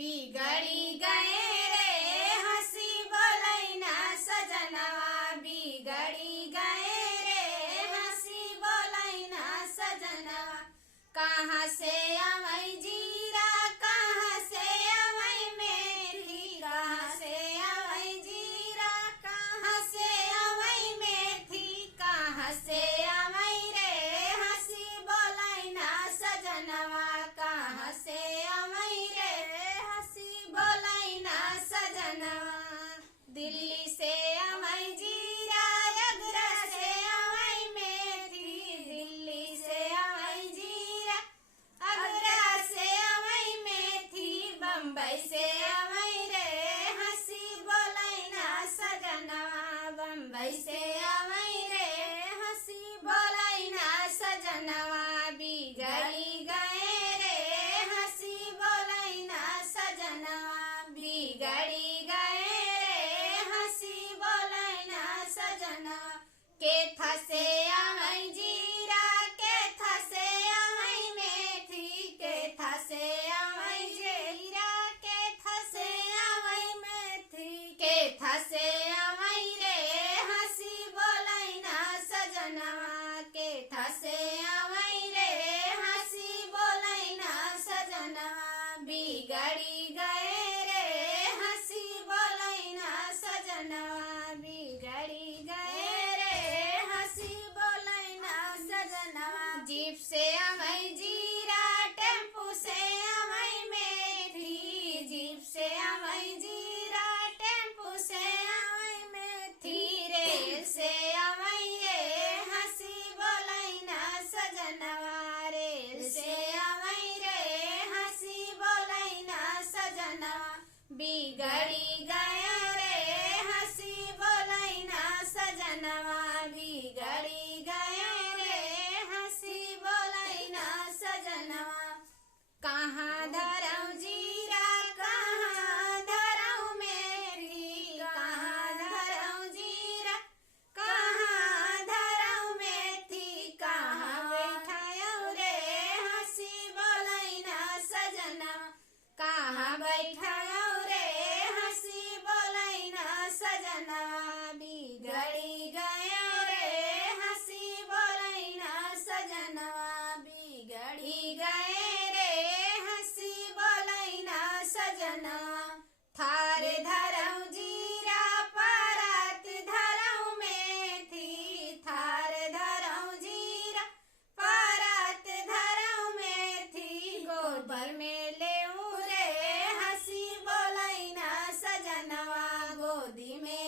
बिगड़ी गए रे हंसी बोलैना सजनवा, बिगड़ी गए रे हंसी बोलैना सजनवा। कहाँ से अवै जीरा, कहाँ से अवै मेथी, कहाँ से अवै जीरा, कहाँ से अवै मेथी, कहाँ से अवै रे हंसी बोलैना सजनवा, कहाँ से अवै रे हंसी बोलैना सजनवा। दिल्ली से अवै जीरा, आगरा से अवै मेथी, दिल्ली से अवै जीरा, आगरा से अवै मेथी, बम्बई से अवै रे हंसी बोलैना सजनवा, बम्बई से अवै रे हंसी बोलैना सजनवा। बिगड़ी गए रे हंसी बोलैना सजनवा, बिगड़ी गए रे हंसी बोलैना सजनवा। केथा से अवै जीरा, केथा से अवै मेथी, केथा से अवै जीरा, केथा से अवै मेथी, केथा से अवै रे हंसी बोलैना सजनवा, केथा से अवै रे हंसी बोलैना सजनवा। बिगड़ी गए रे हंसी बोलैना सजनवा, बिगड़ी गए रे हंसी बोलैना सजनवा। जीप से अवै जीरा, टेम्पू से अवै मेथी, जीप से अवै जीरा, टेम्पू से अवै मेथी, रेल से अवै रे हंसी बोलैना सजनवा, रेल से अवै रे हंसी बोलैना सजनवा। बिगड़ी गए रे हंसी बोलैना सजनवा, बिगड़ी गए रे हंसी बोलैना सजनवा। कहाँ धरऊ जीरा, कहाँ धरऊ मेथी, कहाँ धरऊ जीरा, कहाँ धरऊ मेथी, कहाँ बैठाऊ रे हंसी बोलैना सजनवा, कहाँ बैठाऊ रे हंसी बोलैना सजनवा। बिगड़ी गए रे हंसी बोलैना सजनवा, बिगड़ी गए रे हंसी बोलैना सजनवा। थार धरऊ जीरा, परात धरऊ मेथी, थार धरऊ जीरा, परात धरऊ मेथी, गोबर में लेऊ रे हंसी बोलैना सजनवा, गोदी में